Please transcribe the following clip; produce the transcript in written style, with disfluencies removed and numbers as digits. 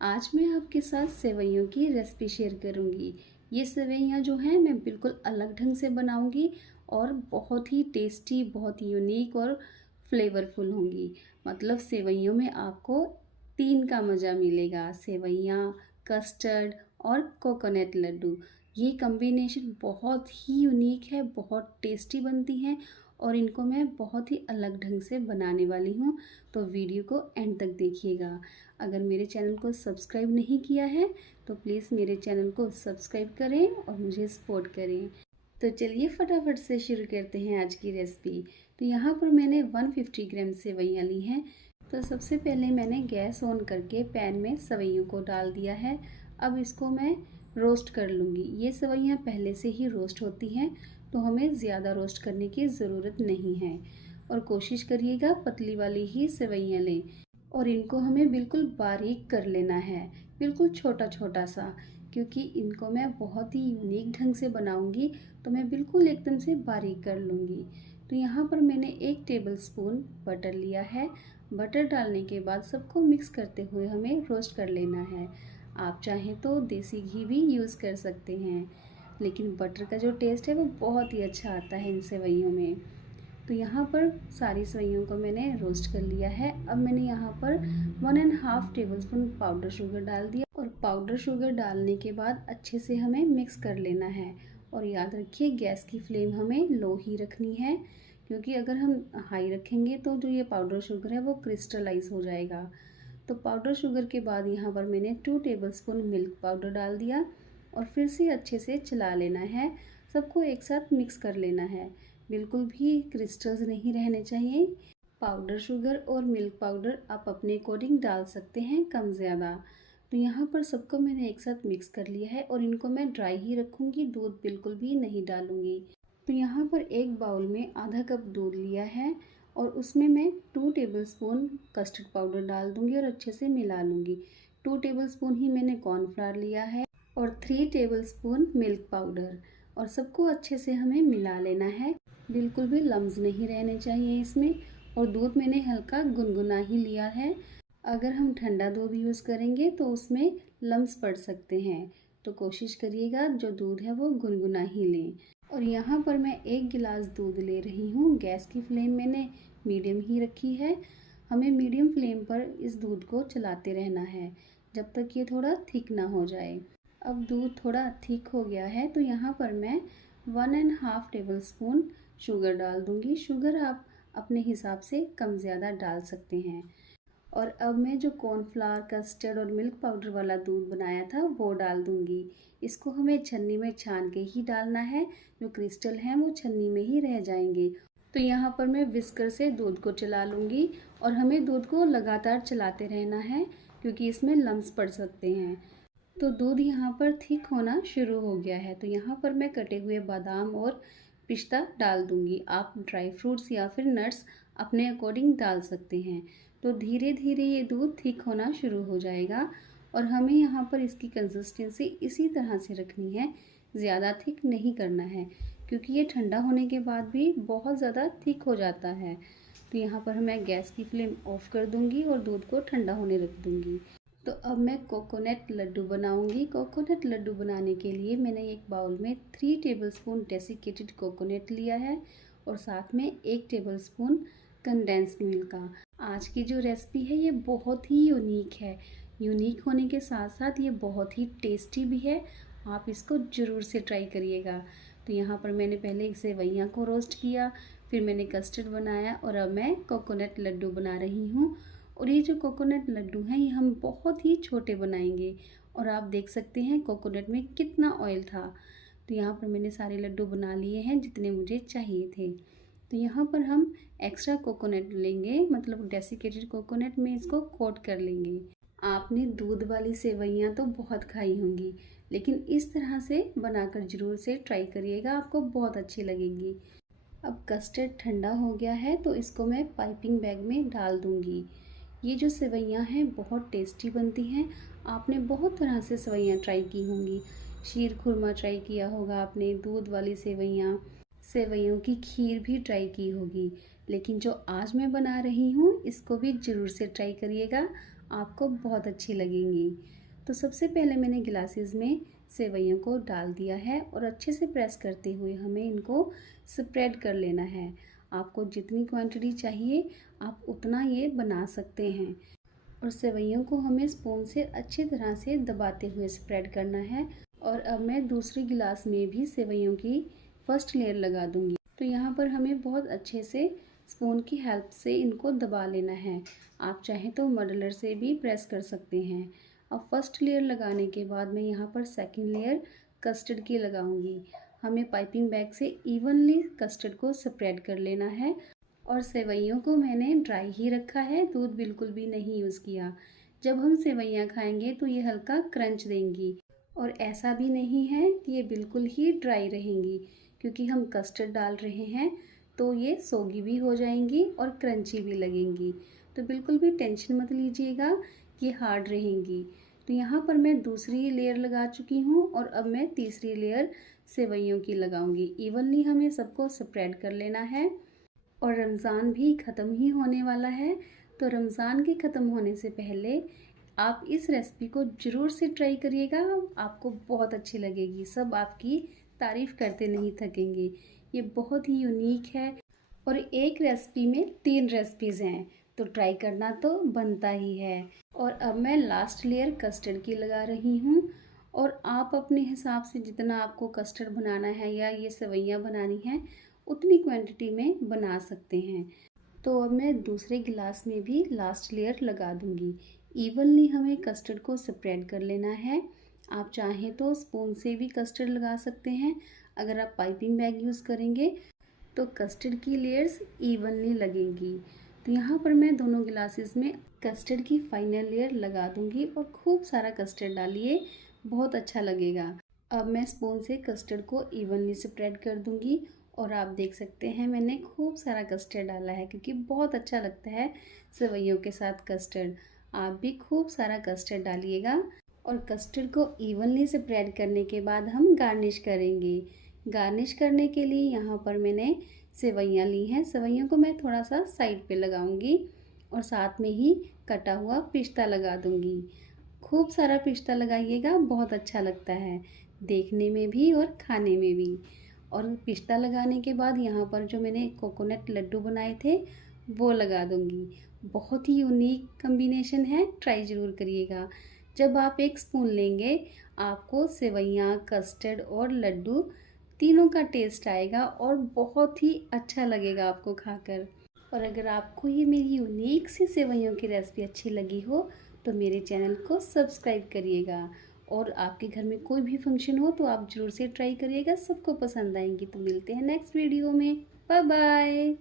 आज मैं आपके साथ सेवइयों की रेसिपी शेयर करूंगी। ये सेवइयाँ जो हैं मैं बिल्कुल अलग ढंग से बनाऊंगी और बहुत ही टेस्टी, बहुत ही यूनिक और फ्लेवरफुल होंगी। मतलब सेवइयों में आपको तीन का मज़ा मिलेगा। सेवइयाँ, कस्टर्ड और कोकोनट लड्डू। ये कॉम्बिनेशन बहुत ही यूनिक है, बहुत टेस्टी बनती हैं और इनको मैं बहुत ही अलग ढंग से बनाने वाली हूँ। तो वीडियो को एंड तक देखिएगा। अगर मेरे चैनल को सब्सक्राइब नहीं किया है तो प्लीज़ मेरे चैनल को सब्सक्राइब करें और मुझे सपोर्ट करें। तो चलिए फटाफट से शुरू करते हैं आज की रेसिपी। तो यहाँ पर मैंने 150 ग्राम सेवइयाँ ली हैं। तो सबसे पहले मैंने गैस ऑन करके पैन में सेवइयों को डाल दिया है। अब इसको मैं रोस्ट कर लूँगी। ये सेवइयाँ पहले से ही रोस्ट होती हैं तो हमें ज़्यादा रोस्ट करने की ज़रूरत नहीं है। और कोशिश करिएगा पतली वाली ही सेवइयाँ लें और इनको हमें बिल्कुल बारीक कर लेना है, बिल्कुल छोटा छोटा सा, क्योंकि इनको मैं बहुत ही यूनिक ढंग से बनाऊंगी तो मैं बिल्कुल एकदम से बारीक कर लूँगी। तो यहाँ पर मैंने 1 टेबलस्पून बटर लिया है। बटर डालने के बाद सबको मिक्स करते हुए हमें रोस्ट कर लेना है। आप चाहें तो देसी घी भी यूज़ कर सकते हैं, लेकिन बटर का जो टेस्ट है वो बहुत ही अच्छा आता है इन सेवइयों में। तो यहाँ पर सारी सेवइयों को मैंने रोस्ट कर लिया है। अब मैंने यहाँ पर 1.5 टेबलस्पून पाउडर शुगर डाल दिया और पाउडर शुगर डालने के बाद अच्छे से हमें मिक्स कर लेना है। और याद रखिए गैस की फ्लेम हमें लो ही रखनी है, क्योंकि अगर हम हाई रखेंगे तो जो ये पाउडर शुगर है वो क्रिस्टलाइज हो जाएगा। तो पाउडर शुगर के बाद यहाँ पर मैंने 2 टेबलस्पून मिल्क पाउडर डाल दिया और फिर से अच्छे से चला लेना है। सबको एक साथ मिक्स कर लेना है, बिल्कुल भी क्रिस्टल्स नहीं रहने चाहिए। पाउडर शुगर और मिल्क पाउडर आप अपने अकॉर्डिंग डाल सकते हैं, कम ज़्यादा। तो यहाँ पर सबको मैंने एक साथ मिक्स कर लिया है और इनको मैं ड्राई ही रखूँगी, दूध बिल्कुल भी नहीं डालूँगी। तो यहाँ पर एक बाउल में आधा कप दूध लिया है और उसमें मैं 2 टेबलस्पून कस्टर्ड पाउडर डाल दूँगी और अच्छे से मिला लूँगी। 2 टेबलस्पून ही मैंने कॉर्नफ्लावर लिया है और 3 टेबलस्पून मिल्क पाउडर, और सबको अच्छे से हमें मिला लेना है। बिल्कुल भी लम्स नहीं रहने चाहिए इसमें। और दूध मैंने हल्का गुनगुना ही लिया है। अगर हम ठंडा दूध यूज़ करेंगे तो उसमें लम्स पड़ सकते हैं, तो कोशिश करिएगा जो दूध है वो गुनगुना ही लें। और यहाँ पर मैं 1 गिलास दूध ले रही हूँ। गैस की फ्लेम मैंने मीडियम ही रखी है। हमें मीडियम फ्लेम पर इस दूध को चलाते रहना है जब तक ये थोड़ा थिक ना हो जाए। अब दूध थोड़ा थिक हो गया है तो यहाँ पर मैं 1.5 टेबलस्पून शुगर डाल दूँगी। शुगर आप अपने हिसाब से कम ज़्यादा डाल सकते हैं। और अब मैं जो कॉर्नफ्लावर, कस्टर्ड और मिल्क पाउडर वाला दूध बनाया था वो डाल दूँगी। इसको हमें छन्नी में छान के ही डालना है, जो क्रिस्टल हैं वो छन्नी में ही रह जाएंगे। तो यहाँ पर मैं विस्कर से दूध को चला लूँगी और हमें दूध को लगातार चलाते रहना है, क्योंकि इसमें लम्स पड़ सकते हैं। तो दूध यहाँ पर थिक होना शुरू हो गया है। तो यहाँ पर मैं कटे हुए बादाम और पिस्ता डाल दूँगी। आप ड्राई फ्रूट्स या फिर नट्स अपने अकॉर्डिंग डाल सकते हैं। तो धीरे धीरे ये दूध थिक होना शुरू हो जाएगा और हमें यहाँ पर इसकी कंसिस्टेंसी इसी तरह से रखनी है, ज़्यादा थिक नहीं करना है, क्योंकि ये ठंडा होने के बाद भी बहुत ज़्यादा थिक हो जाता है। तो यहाँ पर मैं गैस की फ्लेम ऑफ कर दूँगी और दूध को ठंडा होने रख दूँगी। तो अब मैं कोकोनट लड्डू बनाऊंगी। कोकोनट लड्डू बनाने के लिए मैंने एक बाउल में 3 टेबलस्पून डेसिकेटेड कोकोनट लिया है और साथ में 1 टेबलस्पून कंडेंस्ड मिल्क का। आज की जो रेसिपी है ये बहुत ही यूनिक है। यूनिक होने के साथ साथ ये बहुत ही टेस्टी भी है। आप इसको ज़रूर से ट्राई करिएगा। तो यहाँ पर मैंने पहले सेवइयाँ को रोस्ट किया, फिर मैंने कस्टर्ड बनाया और अब मैं कोकोनट लड्डू बना रही हूँ। और ये जो कोकोनट लड्डू हैं ये हम बहुत ही छोटे बनाएंगे। और आप देख सकते हैं कोकोनट में कितना ऑयल था। तो यहाँ पर मैंने सारे लड्डू बना लिए हैं जितने मुझे चाहिए थे। तो यहाँ पर हम एक्स्ट्रा कोकोनट लेंगे, मतलब डेसिकेटेड कोकोनट में इसको कोट कर लेंगे। आपने दूध वाली सेवइयाँ तो बहुत खाई होंगी, लेकिन इस तरह से बनाकर ज़रूर से ट्राई करिएगा, आपको बहुत अच्छी लगेगी। अब कस्टर्ड ठंडा हो गया है तो इसको मैं पाइपिंग बैग में डाल दूँगी। ये जो सेवइयाँ हैं बहुत टेस्टी बनती हैं। आपने बहुत तरह से सेवइयाँ ट्राई की होंगी। शीर खुरमा ट्राई किया होगा आपने, दूध वाली सेवइयाँ, सेवइयों की खीर भी ट्राई की होगी। लेकिन जो आज मैं बना रही हूँ इसको भी ज़रूर से ट्राई करिएगा, आपको बहुत अच्छी लगेंगी। तो सबसे पहले मैंने गिलासेस में सेवइयों को डाल दिया है और अच्छे से प्रेस करते हुए हमें इनको स्प्रेड कर लेना है। आपको जितनी क्वांटिटी चाहिए आप उतना ये बना सकते हैं। और सेवइयों को हमें स्पून से अच्छी तरह से दबाते हुए स्प्रेड करना है। और अब मैं दूसरे गिलास में भी सेवइयों की फर्स्ट लेयर लगा दूंगी। तो यहाँ पर हमें बहुत अच्छे से स्पून की हेल्प से इनको दबा लेना है। आप चाहें तो मडलर से भी प्रेस कर सकते हैं। अब फर्स्ट लेयर लगाने के बाद मैं यहाँ पर सेकंड लेयर कस्टर्ड की लगाऊंगी। हमें पाइपिंग बैग से इवनली कस्टर्ड को स्प्रेड कर लेना है। और सेवइयों को मैंने ड्राई ही रखा है, दूध बिल्कुल भी नहीं यूज़ किया। जब हम सेवइयाँ खाएंगे तो ये हल्का क्रंच देंगी। और ऐसा भी नहीं है कि ये बिल्कुल ही ड्राई रहेंगी, क्योंकि हम कस्टर्ड डाल रहे हैं तो ये सोगी भी हो जाएंगी और क्रंची भी लगेंगी। तो बिल्कुल भी टेंशन मत लीजिएगा कि हार्ड रहेंगी। तो यहाँ पर मैं दूसरी लेयर लगा चुकी हूँ और अब मैं तीसरी लेयर सेवइयों की लगाऊंगी। इवनली हमें सबको स्प्रेड कर लेना है। और रमज़ान भी ख़त्म ही होने वाला है, तो रमज़ान के ख़त्म होने से पहले आप इस रेसिपी को ज़रूर से ट्राई करिएगा। आपको बहुत अच्छी लगेगी, सब आपकी तारीफ़ करते नहीं थकेंगे। ये बहुत ही यूनिक है और एक रेसिपी में 3 रेसिपीज़ हैं, तो ट्राई करना तो बनता ही है। और अब मैं लास्ट लेयर कस्टर्ड की लगा रही हूँ। और आप अपने हिसाब से जितना आपको कस्टर्ड बनाना है या ये सेवइयाँ बनानी हैं उतनी क्वांटिटी में बना सकते हैं। तो अब मैं दूसरे गिलास में भी लास्ट लेयर लगा दूंगी। इवनली हमें कस्टर्ड को स्प्रेड कर लेना है। आप चाहें तो स्पून से भी कस्टर्ड लगा सकते हैं। अगर आप पाइपिंग बैग यूज़ करेंगे तो कस्टर्ड की लेयर्स इवनली लगेंगी। तो यहाँ पर मैं दोनों गिलासेस में कस्टर्ड की फाइनल लेयर लगा दूंगी और खूब सारा कस्टर्ड डालिए, बहुत अच्छा लगेगा। अब मैं स्पून से कस्टर्ड को इवनली स्प्रेड कर दूंगी। और आप देख सकते हैं मैंने खूब सारा कस्टर्ड डाला है, क्योंकि बहुत अच्छा लगता है सेवइयों के साथ कस्टर्ड। आप भी खूब सारा कस्टर्ड डालिएगा। और कस्टर्ड को इवनली स्प्रेड करने के बाद हम गार्निश करेंगे। गार्निश करने के लिए यहाँ पर मैंने सेवइयाँ ली हैं। सेवइयों को मैं थोड़ा सा साइड पे लगाऊंगी और साथ में ही कटा हुआ पिस्ता लगा दूंगी। खूब सारा पिस्ता लगाइएगा, बहुत अच्छा लगता है देखने में भी और खाने में भी। और पिस्ता लगाने के बाद यहाँ पर जो मैंने कोकोनट लड्डू बनाए थे वो लगा दूंगी। बहुत ही यूनिक कॉम्बिनेशन है, ट्राई ज़रूर करिएगा। जब आप एक स्पून लेंगे आपको सेवइयाँ, कस्टर्ड और लड्डू तीनों का टेस्ट आएगा और बहुत ही अच्छा लगेगा आपको खाकर। और अगर आपको ये मेरी यूनिक सी सेवइयों की रेसिपी अच्छी लगी हो तो मेरे चैनल को सब्सक्राइब करिएगा। और आपके घर में कोई भी फंक्शन हो तो आप ज़रूर से ट्राई करिएगा, सबको पसंद आएंगी। तो मिलते हैं नेक्स्ट वीडियो में। Bye bye.